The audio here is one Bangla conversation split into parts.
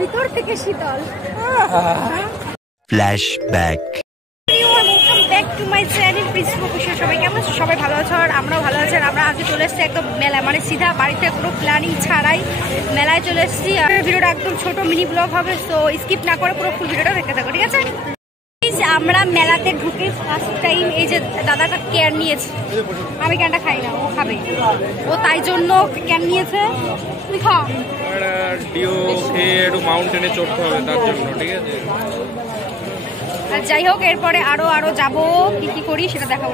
ভিতর থেকে শীতল। Flashback. Welcome back to my channel প্রিন্সেসরুপা। সবাই কেমন আছো? সবাই ভালো আছো আর আমরাও ভালো আছি। আমরা আজকে চলে এসেছি একদম মেলায়, মানে সিধা বাড়িতে কোনো প্ল্যানিং ছাড়াই মেলায় চলে এসেছি। আর ভিডিওটা একদম ছোট মিনি ব্লগ হবে, তো স্কিপ না করে পুরো ফুল ভিডিওটা দেখতে থাকো, ঠিক আছে? আমরা মেলাতে ঢুকে ফার্স্ট টাইম এই যে দাদাটা ক্যান নিয়েছে। আমি ক্যানটা খাই না, ও খাবে, ও তাই জন্য ক্যান নিয়েছে। তুই খা। মাউন্টেনে চড়তে হবে তার জন্য, ঠিক আছে? যাই হোক, এরপরে আরো যাবো, কি করি সেটা দেখাবো।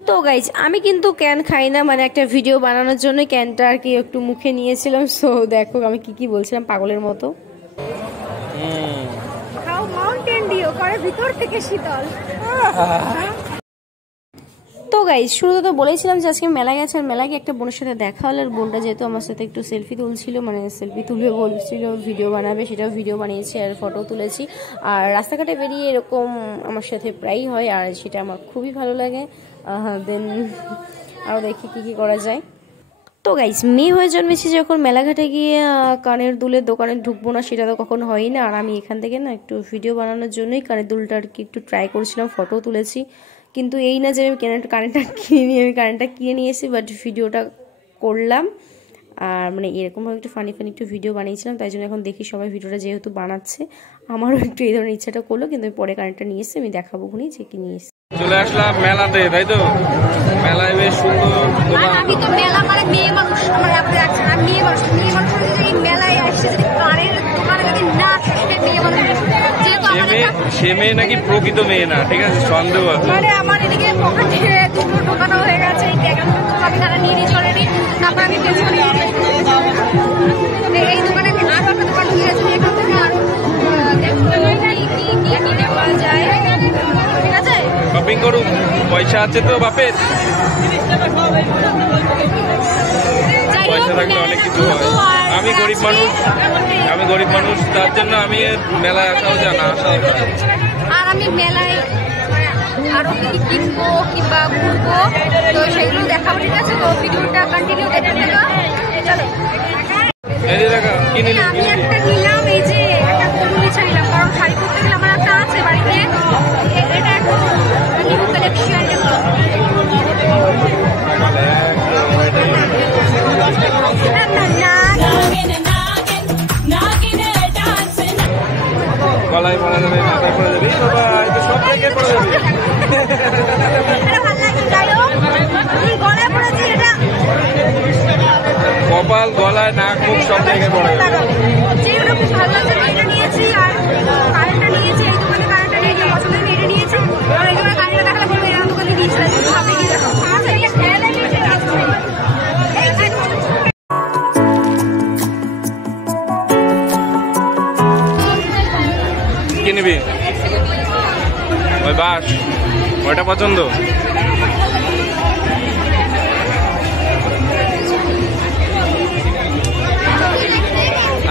তো গাইজ, আমি কিন্তু ক্যান খাই না, মানে একটা ভিডিও বানানোর জন্য ক্যানটা আর কি একটু মুখে নিয়েছিলাম। সো দেখো আমি কি বলছিলাম পাগলের মতো। খাও মাউন্টেন ডিউ, করে ভিতর থেকে শীতল। তো গাইজ, শুরু তো বলেছিলাম যে আজকে মেলায় গেছে, আর মেলায় একটা বোনের সাথে দেখা হলো। আর বোনটা যেহেতু আমার সাথে একটু সেলফি তুলছিল, মানে সেলফি তুলবে বলছিল, ভিডিও বানাবে, সেটাও ভিডিও বানিয়েছি আর ফটো তুলেছি। আর রাস্তাঘাটে বেরিয়ে এরকম আমার সাথে প্রায়ই হয়, আর সেটা আমার খুবই ভালো লাগে। দেন আরও দেখি কি করা যায়। তো গাইজ, মেয়ে হয়ে জন্মেছি যখন, মেলাঘাটে গিয়ে কানের দুলের দোকানে ঢুকবো না সেটা তো কখনো হয়ই না। আর আমি এখান থেকে না একটু ভিডিও বানানোর জন্যই কানের দুলটা আর কি একটু ট্রাই করছিলাম, ফটো তুলেছি। কিন্তু এই না যে আমি কারেন্টটা কিনে নিয়ে এসেছি, বাট ভিডিওটা করলাম। আর মানে এরকমভাবে একটু ফানি একটু ভিডিও বানিয়েছিলাম, তাই জন্য এখন দেখি সবাই ভিডিওটা যেহেতু বানাচ্ছে, আমারও একটু এই ধরনের ইচ্ছাটা করলো। কিন্তু পরে কারেন্টটা নিয়ে এসেছি, আমি দেখাবো খুনি যে কি নিয়ে এসেছি। চলে আসলাম মেলাতে, তাই তো? মেলায় বেশ সুন্দর। আমি তো মেলা মানে মেয়ে মানুষ, আমার মেয়ে মানুষ যদি মেলায় আসছে, যদি কানের দোকানে যদি না থাকে মেয়ে মানুষ, সে মেয়ে নাকি প্রকৃত মেয়ে না, ঠিক আছে? সন্দেহ আছে। মানে আমার এদিকে পকেটে দুটো ঢোকানো হয়ে গেছে, আমি তারা নিয়ে চলেনি। তারপর আমি এই দোকানে আরো একটা দোকান নিয়েছি, এখান থেকে আরো কি নেওয়া যায়, ঠিক আছে? শপিং করুন, পয়সা আছে তো বাপের। পয়সা থাকলে অনেক কিছু হয়। আমি গরিব মানুষ, তার জন্য আমি মেলায় আসাও যায় না, আসাও যায়। আর আমি মেলায় আরো কি কিনবো কিংবা ঘুরবো, তো সেগুলো দেখাবো, ঠিক আছে? তো ভিডিওটা কন্টিনিউ দেখতে থাকো, চলো। আমি একটা নিলাম, এই যে একটা কলমি চাইলাম, কারণ শাড়ি পরতে গেলে আমার একটা আছে বাড়িতে, এটা একটা নিউ কালেকশন। গলায় পড়া যাবে, মাথায় পড়া যাবে, সব জায়গায় পড়া যাবে। কপাল, গলায়, নাক, মুখ সব জায়গায় পড়া যাবে। নিয়েছি আর কারেন্টটা নিয়েছি, এই দোকানে কারেন্টটা নিয়ে পছন্দ এটা নিয়েছি। আর এই দোকানে কারেন্টটা দেখালে বলবো এরকম দোকানে দিয়েছিলাম, সামনে গিয়ে দেখো। কি নিবি? ওই বাস, ওইটা পছন্দ?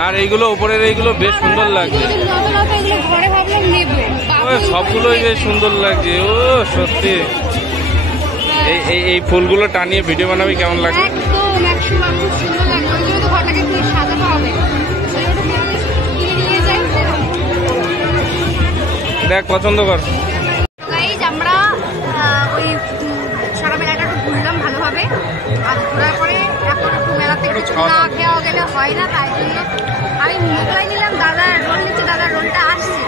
আর এইগুলো উপরের এইগুলো বেশ সুন্দর লাগছে, সবগুলোই বেশ সুন্দর লাগছে। ও সত্যি, এই ফুলগুলো টানিয়ে ভিডিও বানাবি, কেমন লাগবে? দেখ, পছন্দ কর। আমরা ওই সারা মেলাটা একটু ঘুরলাম ভালোভাবে, আর ঘোরার পরে এখন একটু মেলাতে কিছু না খাওয়া গেলে হয় না, তাই জন্য আমি মোগলাই নিলাম। দাদার রোল নিচ্ছে, দাদার রোলটা আসছে।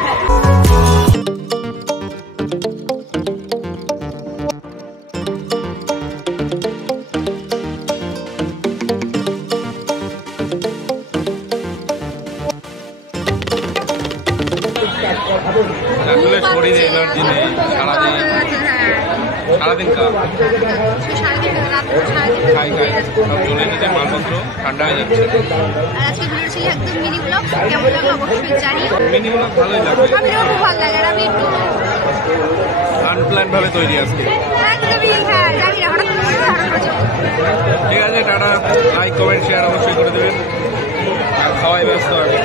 আসলে শরীরে এনার্জি নেই, সারাদিন খাই সব চলে যেতে, মালপত্র ঠান্ডা হয়ে যাচ্ছে। মিনি ব্লগ ভালোই লাগে, আনপ্ল্যান ভাবে তৈরি আজকে। ঠিক আছে, টাটা। লাইক, কমেন্ট, শেয়ার অবশ্যই করে দেবেন, আর খাওয়াই ব্যস্ত আমি।